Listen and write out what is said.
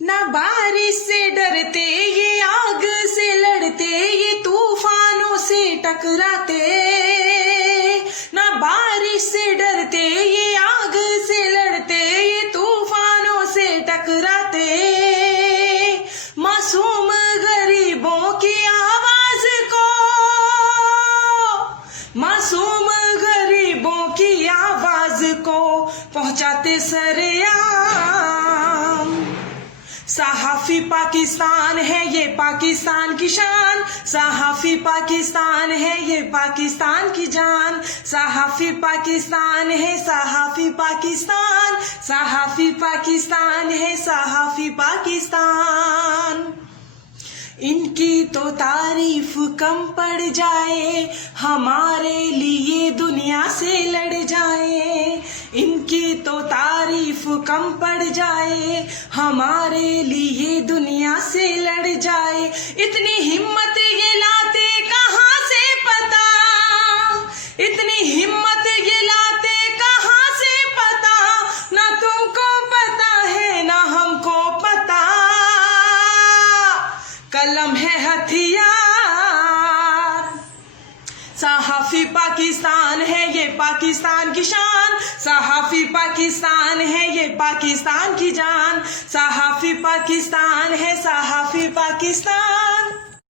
ना बारिश से डरते ये आग से लड़ते, ये तूफानों से टकराते। ना बारिश से डरते ये आग से लड़ते, ये तूफानों से टकराते। मासूम गरीबों की आवाज को, मासूम गरीबों की आवाज को पहुंचाते सरेआम। सहाफी पाकिस्तान है ये पाकिस्तान की शान, सहाफी पाकिस्तान है ये पाकिस्तान की जान। सहाफी पाकिस्तान है सहाफी पाकिस्तान, सहाफी पाकिस्तान है सहाफी पाकिस्तान। इनकी तो तारीफ कम पड़ जाए, हमारे लिए दुनिया से लड़ जाए। इनकी तो तारीफ कम पड़ जाए, हमारे लिए दुनिया से लड़ जाए। इतनी हिम्मत ये लाते कहाँ से पता, इतनी हिम्मत ये लाते कहाँ से पता। ना तुमको पता है ना हमको पता, कलम है हथियार। सहाफी पाकिस्तान है ये पाकिस्तान की शान, सहाफी पाकिस्तान है ये पाकिस्तान की जान। सहाफी पाकिस्तान है सहाफी पाकिस्तान।